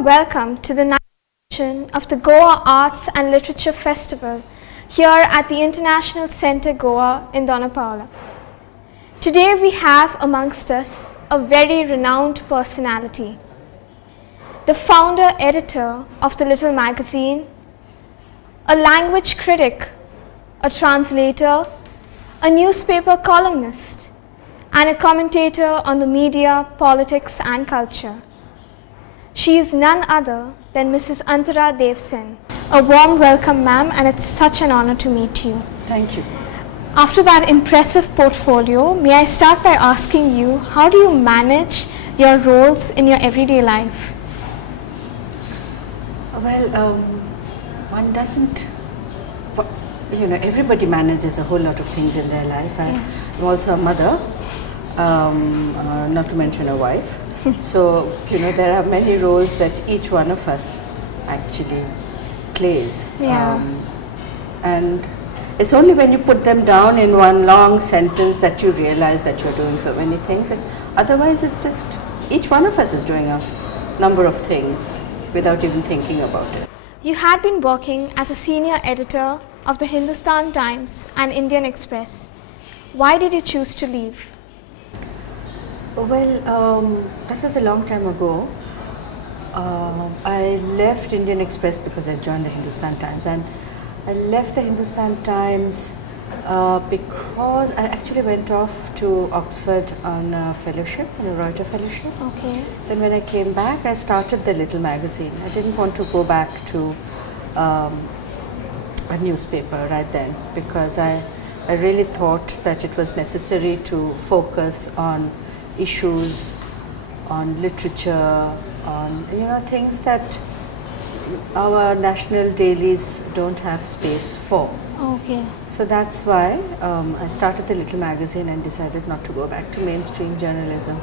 warm welcome to the ninth edition of the Goa Arts and Literature Festival here at the International Centre Goa in Dona Paula. Today we have amongst us a very renowned personality, the founder editor of the Little magazine, a language critic, a translator, a newspaper columnist, and a commentator on the media, politics and culture. She is none other than Mrs. Antara Dev Sen. A warm welcome, ma'am, and it's such an honor to meet you. Thank you. After that impressive portfolio, may I start by asking you, how do you manage your roles in your everyday life? Well, one doesn't, everybody manages a whole lot of things in their life. Yes. I'm also a mother, not to mention a wife. So, there are many roles that each one of us actually plays. Yeah. And it's only when you put them down in one long sentence that you realize that you're doing so many things. Otherwise, it's just each one of us is doing a number of things without even thinking about it. You had been working as a senior editor of the Hindustan Times and Indian Express. Why did you choose to leave? Well, that was a long time ago. I left Indian Express because I joined the Hindustan Times, and I left the Hindustan Times because I actually went off to Oxford on a fellowship, on a Reuters fellowship. Okay. Then when I came back, I started the Little magazine. I didn't want to go back to a newspaper right then, because I really thought that it was necessary to focus on issues, on literature, on things that our national dailies don't have space for. Okay. So that's why I started the Little magazine and decided not to go back to mainstream journalism.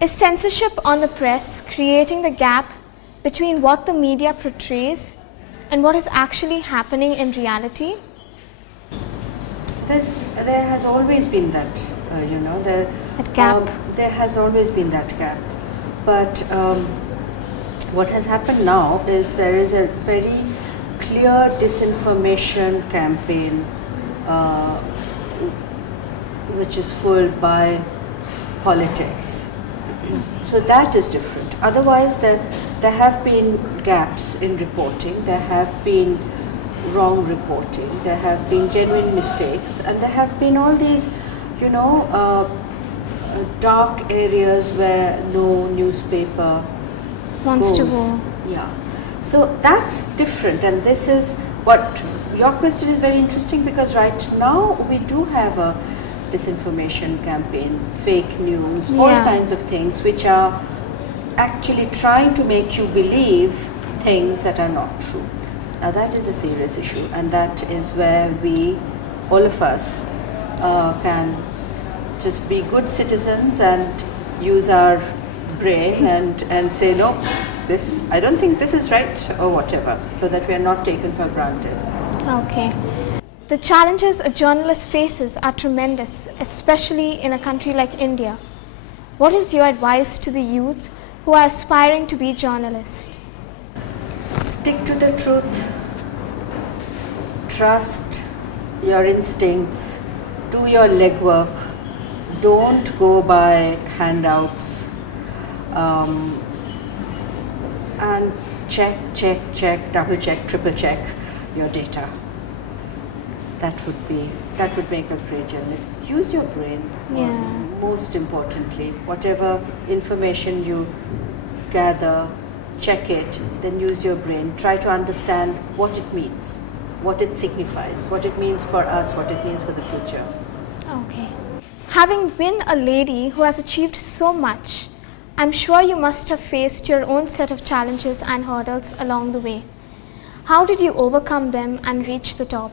Is censorship on the press creating the gap between what the media portrays and what is actually happening in reality? There has always been that, That gap. There has always been that gap. But what has happened now is there is a very clear disinformation campaign which is fueled by politics. So that is different. Otherwise, there have been gaps in reporting, there have been wrong reporting, there have been genuine mistakes, and there have been all these, dark areas where no newspaper Wants goes. to go. Yeah. So that's different, and this is what your question is very interesting, because right now we do have a disinformation campaign, fake news, all Yeah. kinds of things which are actually trying to make you believe things that are not true. Now that is a serious issue, and that is where we, all of us, can just be good citizens and use our brain and say, no, I don't think this is right, or whatever, so that we are not taken for granted. Okay. The challenges a journalist faces are tremendous, especially in a country like India. What is your advice to the youth who are aspiring to be journalists? Stick to the truth, trust your instincts, do your legwork, don't go by handouts, and check, double check, triple check your data. That would make a great journalist. Use your brain. Yeah. Most importantly, whatever information you gather, check it, then use your brain. Try to understand what it means, what it signifies, what it means for us, what it means for the future. Okay. Having been a lady who has achieved so much, I'm sure you must have faced your own set of challenges and hurdles along the way. How did you overcome them and reach the top?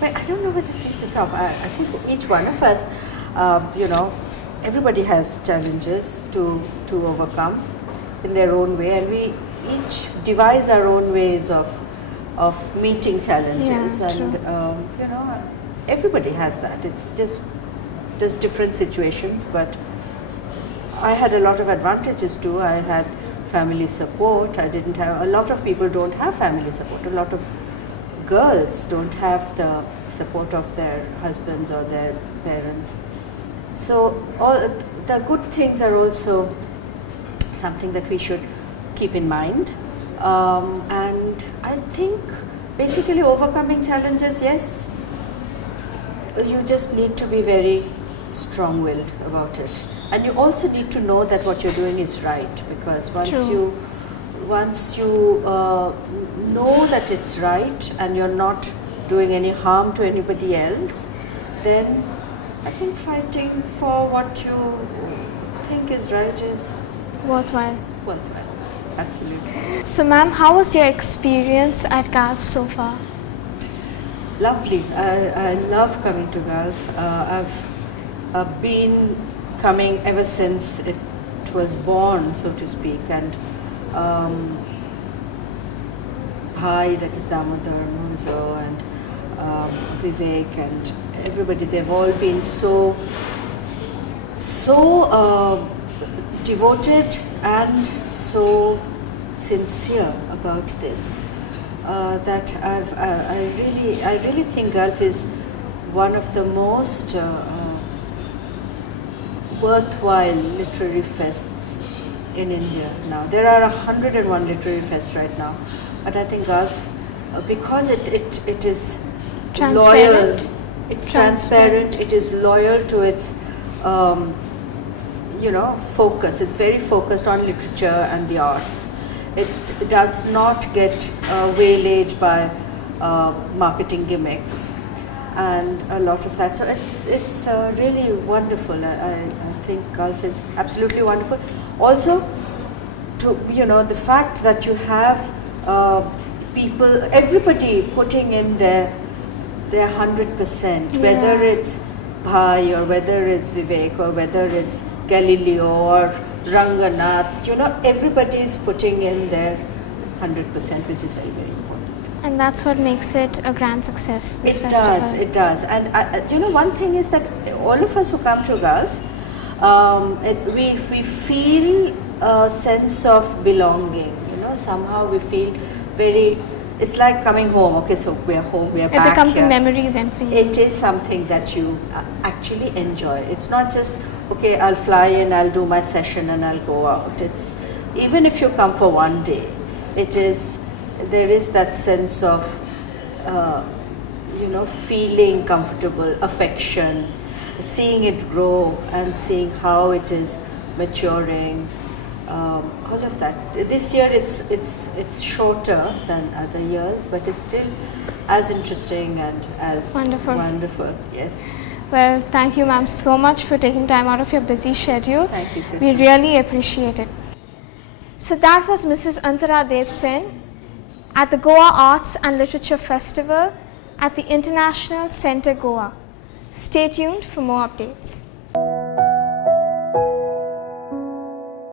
Well, I don't know whether to reach the top. I think each one of us, everybody has challenges to overcome in their own way, and we each devise our own ways of meeting challenges. Yeah, and everybody has that. It's just different situations, but I had a lot of advantages too. I had family support. I didn't have, a lot of people don't have family support. A lot of girls don't have the support of their husbands or their parents. So all the good things are also something that we should keep in mind. And I think basically overcoming challenges, yes, you just need to be very strong-willed about it. And you also need to know that what you're doing is right, because once you know that it's right and you're not doing any harm to anybody else, then I think fighting for what you think is right is Worthwhile. Absolutely. So ma'am, how was your experience at GALF so far? Lovely. I love coming to GALF. I've been coming ever since it was born, so to speak, and Bhai, that is Damodar, Muzo, and Vivek, and everybody, they've all been so devoted and so sincere about this that I really think GALF is one of the most worthwhile literary fests in India now. There are 101 literary fests right now, but I think GALF, because it is loyal, it's transparent, it is loyal to its focus. It's very focused on literature and the arts. It does not get waylaid by marketing gimmicks and a lot of that. So it's really wonderful. I think GALF is absolutely wonderful. Also, the fact that you have people, everybody putting in their 100%, whether it's Bhai or whether it's Vivek or whether it's Galileo or Ranganath, everybody is putting in their 100%, which is very, very important. And that's what makes it a grand success, this It festival. does, it does. And one thing is that all of us who come to GALF, we feel a sense of belonging, somehow we feel very, it's like coming home. Okay, so we are home, we are back. It becomes here. a memory then for you. It is something that you actually enjoy. It's not just, okay, I'll fly in, I'll do my session and I'll go out. It's, even if you come for one day, there is that sense of, feeling comfortable, affection, seeing it grow and seeing how it is maturing. All of that. This year it's shorter than other years, but it's still as interesting and as wonderful. Yes. Well, thank you ma'am so much for taking time out of your busy schedule. Thank you, We really appreciate it. So that was Mrs. Antara Dev Sen at the Goa Arts and Literature Festival at the International Centre Goa. Stay tuned for more updates.